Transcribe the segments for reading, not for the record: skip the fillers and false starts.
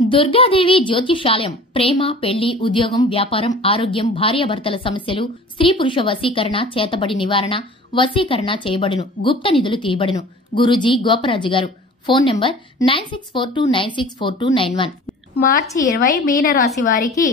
దుర్గాదేవి జ్యోతిషాలయం ప్రేమ, పెళ్లి, ఉద్యోగం, వ్యాపారం, ఆరోగ్యం, భార్యాభర్తల సమస్యలు, స్త్రీ పురుష వశీకరణ, చేతబడి నివారణ, వశీకరణ చేయబడును, గుప్త నిధులు తీయబడును. గురూజీ గోపరాజు గారు. Phone number 9642964291. మార్చి 20 మీనరాశి వారికి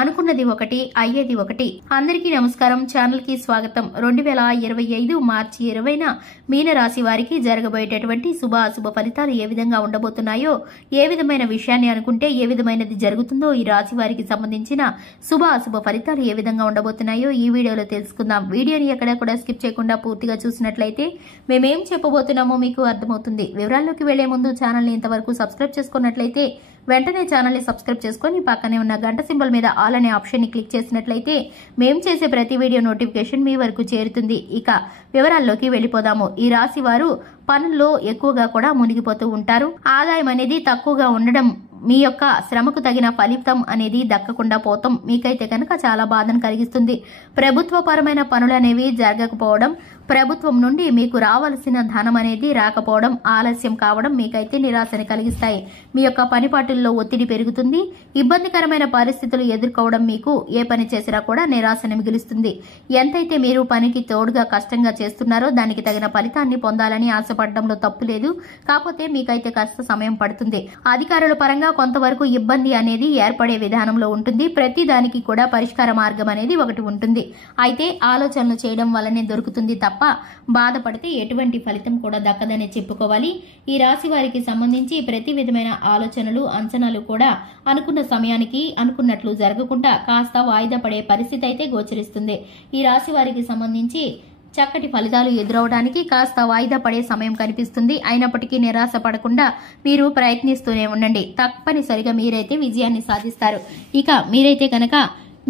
అనుకున్నది ఒకటి, అయ్యేది ఒకటి. అందరికీ నమస్కారం. ఛానల్ కి స్వాగతం. 2025 మార్చి 20న మీనరాశి వారికి జరగబోయేటటువంటి శుభ ఫలితాలు ఏ విధంగా ఉండబోతున్నాయో, ఏ విధమైన విషయాన్ని అనుకుంటే ఏ విధమైనది జరుగుతుందో, ఈ రాశి వారికి సంబంధించిన శుభ ఫలితాలు ఏ విధంగా ఉండబోతున్నాయో ఈ వీడియోలో తెలుసుకుందాం. వీడియోని ఎక్కడా కూడా స్కిప్ చేయకుండా పూర్తిగా చూసినట్లయితే మేమేం చెప్పబోతున్నామో మీకు అర్థమవుతుంది. వివరాల్లోకి వెళ్లే ముందు ఛానల్ ని ఇంతవరకు సబ్స్క్రైబ్ చేసుకున్నట్లయితే వెంటనే ఛానల్ ని సబ్స్క్రైబ్ చేసుకుని పక్కనే ఉన్న గంట సింబల్ మీద ఆల్ అనే ఆప్షన్ ని క్లిక్ చేసినట్లయితే మేం చేసే ప్రతి వీడియో నోటిఫికేషన్ మీ వరకు చేరుతుంది. ఇక వివరాల్లోకి వెళ్లిపోదాము. ఈ రాశి వారు పనుల్లో ఎక్కువగా కూడా మునిగిపోతూ ఉంటారు. ఆదాయం అనేది తక్కువగా ఉండడం, మీ యొక్క శ్రమకు తగిన ఫలితం అనేది దక్కకుండా పోతాం మీకైతే కనుక చాలా బాధను కలిగిస్తుంది. ప్రభుత్వపరమైన పనులు అనేవి జరగకపోవడం, ప్రభుత్వం నుండి మీకు రావాల్సిన ధనం అనేది రాకపోవడం, ఆలస్యం కావడం మీకైతే నిరాశని కలిగిస్తాయి. మీ యొక్క పనిపాటుల్లో ఒత్తిడి పెరుగుతుంది. ఇబ్బందికరమైన పరిస్థితులు ఎదుర్కోవడం మీకు ఏ పని చేసినా కూడా నిరాశని మిగులుస్తుంది. ఎంతైతే మీరు పనికి తోడుగా కష్టంగా చేస్తున్నారో దానికి తగిన ఫలితాన్ని పొందాలని ఆశపడడంలో తప్పు లేదు. కాకపోతే మీకైతే కాస్త సమయం పడుతుంది. అధికారుల పరంగా కొంతవరకు ఇబ్బంది అనేది ఏర్పడే విధానంలో ఉంటుంది. ప్రతి దానికి కూడా పరిష్కార మార్గం అనేది ఒకటి ఉంటుంది. అయితే ఆలోచనలు చేయడం వల్లనే దొరుకుతుంది తప్ప బాధపడితే ఎటువంటి ఫలితం కూడా దక్కదని చెప్పుకోవాలి. ఈ రాశి వారికి సంబంధించి ప్రతి విధమైన ఆలోచనలు, అంచనాలు కూడా అనుకున్న సమయానికి అనుకున్నట్లు జరగకుండా కాస్త వాయిదా పడే పరిస్థితి అయితే గోచరిస్తుంది. ఈ రాశి వారికి సంబంధించి చక్కటి ఫలితాలు ఎదురవడానికి కాస్త వాయిదా పడే సమయం కనిపిస్తుంది. అయినప్పటికీ నిరాశ పడకుండా మీరు ప్రయత్నిస్తూనే ఉండండి. తప్పనిసరిగా మీరైతే విజయాన్ని సాధిస్తారు. ఇక మీరైతే కనుక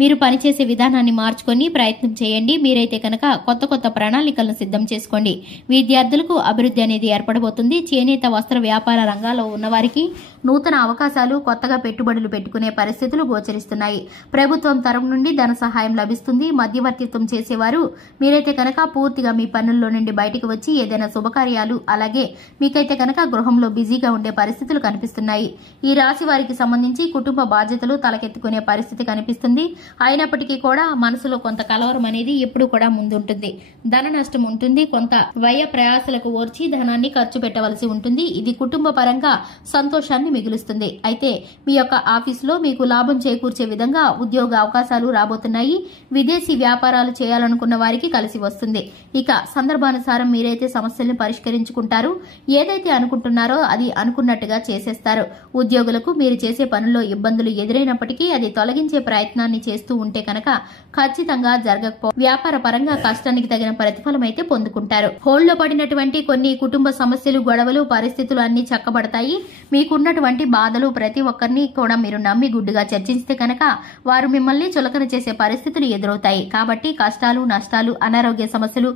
మీరు పనిచేసే విధానాన్ని మార్చుకొని ప్రయత్నం చేయండి. మీరైతే కనుక కొత్త ప్రణాళికలను సిద్ధం చేసుకోండి. విద్యార్థులకు అభివృద్ధి అనేది ఏర్పడబోతుంది. చేనేత వస్త్ర వ్యాపార రంగాల్లో ఉన్నవారికి నూతన అవకాశాలు, కొత్తగా పెట్టుబడులు పెట్టుకునే పరిస్థితులు గోచరిస్తున్నాయి. ప్రభుత్వం తరపు నుండి ధన సహాయం లభిస్తుంది. మధ్యవర్తిత్వం చేసేవారు మీరైతే కనుక పూర్తిగా మీ పనుల్లో నుండి బయటకు వచ్చి ఏదైనా శుభకార్యాలు, అలాగే మీకైతే కనుక గృహంలో బిజీగా ఉండే పరిస్థితులు కనిపిస్తున్నాయి. ఈ రాశి వారికి సంబంధించి కుటుంబ బాధ్యతలు తలకెత్తుకునే పరిస్థితి కనిపిస్తుంది. అయినప్పటికీ కూడా మనసులో కొంత కలవరం అనేది ఎప్పుడు కూడా ముందుంటుంది. ధన నష్టం ఉంటుంది. కొంత వ్యయ ప్రయాసలకు ఓర్చి ధనాన్ని ఖర్చు పెట్టవలసి ఉంటుంది. ఇది కుటుంబ పరంగా సంతోషాన్ని మిగులుస్తుంది. అయితే మీ యొక్క ఆఫీసులో మీకు లాభం చేకూర్చే విధంగా ఉద్యోగ అవకాశాలు రాబోతున్నాయి. విదేశీ వ్యాపారాలు చేయాలనుకున్న వారికి కలిసి వస్తుంది. ఇక సందర్భానుసారం మీరైతే సమస్యలను పరిష్కరించుకుంటారు. ఏదైతే అనుకుంటున్నారో అది అనుకున్నట్టుగా చేసేస్తారు. ఉద్యోగులకు మీరు చేసే పనుల్లో ఇబ్బందులు ఎదురైనప్పటికీ అది తొలగించే ప్రయత్నాన్ని చేస్తూ ఉంటే కనుక ఖచ్చితంగా జరగకపో వ్యాపార పరంగా కష్టానికి తగిన ప్రతిఫలం అయితే పొందుకుంటారు. హోల్డ్లో పడినటువంటి కొన్ని కుటుంబ సమస్యలు, గొడవలు, పరిస్థితులు అన్ని చక్కబడతాయి. మీకున్నటువంటి బాధలు ప్రతి ఒక్కరిని కూడా మీరు నమ్మి గుడ్డుగా చర్చిస్తే కనుక వారు మిమ్మల్ని చులకన చేసే పరిస్థితులు ఎదురవుతాయి. కాబట్టి కష్టాలు, నష్టాలు, అనారోగ్య సమస్యలు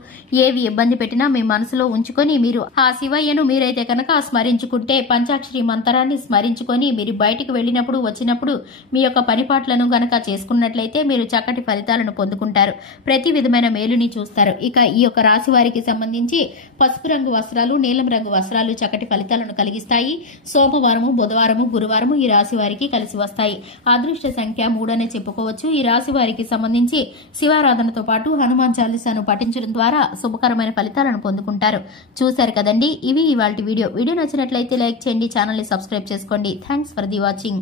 ఏవి ఇబ్బంది పెట్టినా మీ మనసులో ఉంచుకొని మీరు ఆ శివయ్యను మీరైతే కనుక స్మరించుకుంటే, పంచాక్షరి మంత్రాన్ని స్మరించుకొని మీరు బయటికి వెళ్ళినప్పుడు వచ్చినప్పుడు మీ యొక్క పనిపాట్లను గనక చేసుకున్నట్లయితే మీరు చక్కటి ఫలితాలను పొందుకుంటారు. ప్రతి విధమైన మేలుని చూస్తారు. ఇక ఈ యొక్క రాశి వారికి సంబంధించి పసుపు రంగు వస్త్రాలు, నీలం రంగు వస్త్రాలు చక్కటి ఫలితాలను కలిగిస్తాయి. సోమవారము, బుధవారము, గురువారము ఈ రాశి వారికి కలిసి వస్తాయి. అదృష్ట సంఖ్య 3 అనే చెప్పుకోవచ్చు. ఈ రాశి వారికి సంబంధించి శివారాధనతో పాటు హనుమాన్ చాలీసాను పఠించడం ద్వారా శుభకరమైన ఫలితాలను పొందుకుంటారు. చూశారు కదండి, ఇవి ఇవాల్టి వీడియో. వీడియో నచ్చినట్లయితే లైక్ చేయండి, ఛానల్ ని సబ్స్క్రైబ్ చేసుకోండి. Thanks for the watching.